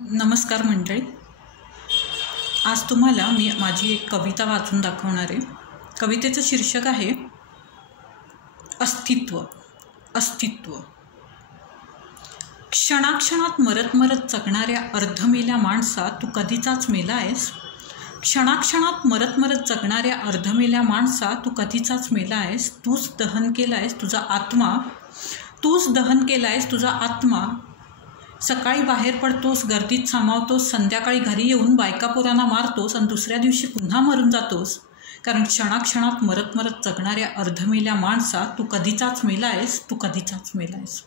नमस्कार मंडळी. आज तुम्हाला मी माझी एक कविता वाचून दाखवणार आहे. कवितेचं शीर्षक आहे अस्तित्व. अस्तित्व. क्षणाक्षणात मरत मरत जगणाऱ्या अर्धमेल्या माणसा तू कधीचाच मेला आहेस. क्षणाक्षणात मरत मरत जगणाऱ्या अर्धमेल्या माणसा तू कधीचाच मेला आहेस. तूच दहन केला आहेस तुझा आत्मा. तूच दहन केला आहेस तुझा आत्मा. सकाळी बाहेर पडतोस, गर्दीत सामावतोस, संध्याकाळी घरी येऊन बायकापोरांना मारतोस आणि दुसऱ्या दिवशी पुन्हा मरून जातोस. कारण क्षणाक्षणात मरत मरत जगणाऱ्या अर्धमेल्या माणसा तू कधीचाच मेला आहेस. तू कधीचाच मेला आहेस.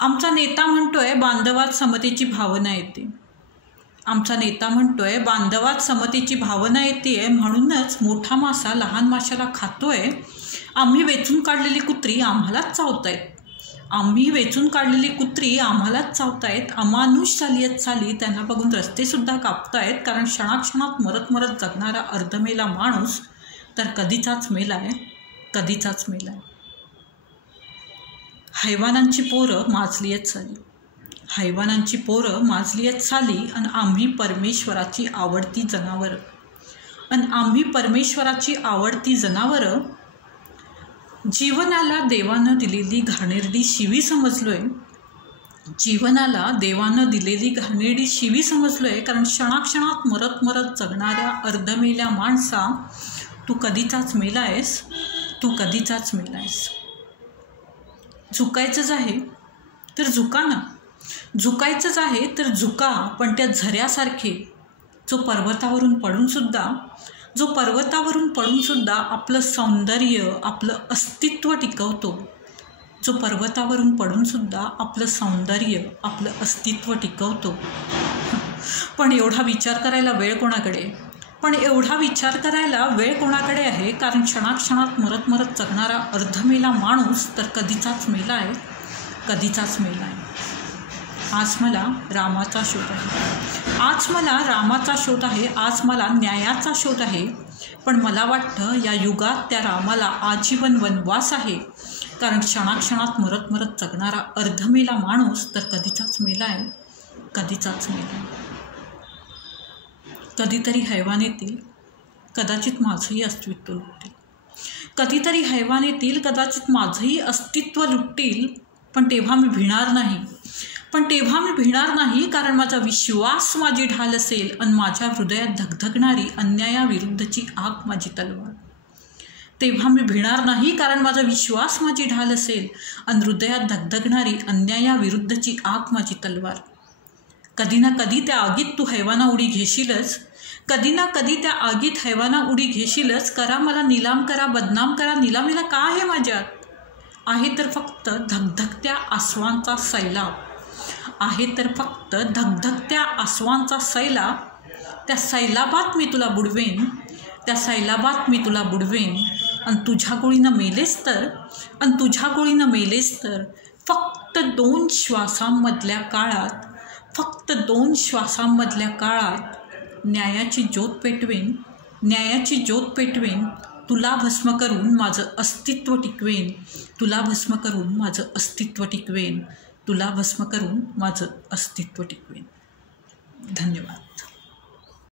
आमचा नेता म्हणतोय बांधवात समतेची भावना येते. आमचा नेता म्हणतोय बांधवात समतेची भावना येते, म्हणूनच मोठा मासा लहान माशाला खातोय. आम्ही वेचून काढलेली कुत्री आम्हालाच चावतायत. आम्ही वेचून काढलेली कुत्री आम्हालाच चावतायत. अमानुष झाली आहेत साली, त्यांना बघून रस्तेसुद्धा कापतायत. कारण क्षणाक्षणात मरत मरत जगणारा अर्धमेला माणूस तर कधीचाच मेला आहे. कधीचाच मेला आहे. हैवानांची पोरं माजली आहेत साली. हैवानांची पोरं माजली आहेत साली. आणि आम्ही परमेश्वराची आवडती जनावरं. आणि आम्ही परमेश्वराची आवडती जनावरं जीवनाला देवानं दिलेली घाणेरडी शिवी समजलोय. जीवनाला देवानं दिलेली घाणेरडी शिवी समजलोय. कारण क्षणाक्षणात मरत मरत जगणाऱ्या अर्धमेल्या माणसा तू कधीचाच मेला आहेस. तू कधीचाच मेला आहेस. झुकायचंच आहे तर झुका ना. झुकायचंच आहे तर झुका, पण त्या झऱ्यासारखे जो पर्वतावरून पडूनसुद्धा आपलं सौंदर्य, आपलं अस्तित्व टिकवतो. जो पर्वतावरून पडूनसुद्धा आपलं सौंदर्य, आपलं अस्तित्व टिकवतो. पण एवढा विचार करायला वेळ कोणाकडे आहे. कारण क्षणाक्षणात मरत मरत जगणारा अर्धमेला माणूस तर कधीचाच मेला आहे. कधीचाच मेला आहे. आज मला रामाचा शोध आहे. आज मला न्यायाचा शोध आहे. पण मला वाटतं या युगात त्या रामाला आजीवन वनवास आहे. कारण क्षणाक्षणात मरत मरत जगणारा अर्धमेला माणूस तर कधीचाच मेला आहे. कधीचाच मेला आहे. कधीतरी हैवान येतील, कदाचित माझंही अस्तित्व लुटतील. कधीतरी हैवान येतील, कदाचित माझंही अस्तित्व लुटतील. पण तेव्हा मी भिणार नाही. कारण माझा विश्वास माझी ढाल असेल आणि माझ्या हृदयात धगधगणारी अन्यायाविरुद्धची आग माझी तलवार. तेव्हा मी भिणार नाही. कारण माझा विश्वास माझी ढाल असेल आणि हृदयात धगधगणारी अन्यायाविरुद्धची आग माझी तलवार. कधी ना कधी त्या आगीत तू हैवाना उडी घेशीलच. करा मला निलाम करा, बदनाम करा. निलामीला का आहे माझ्यात? आहे तर फक्त धगधगत्या आसवांचा सैलाब. त्या सैलाबात मी तुला बुडवेन. आणि तुझ्या गोळीनं मेलेस तर फक्त 2 श्वासांमधल्या काळात न्यायाची ज्योत पेटवेन. तुला भस्म करून माझं अस्तित्व टिकवेन. धन्यवाद.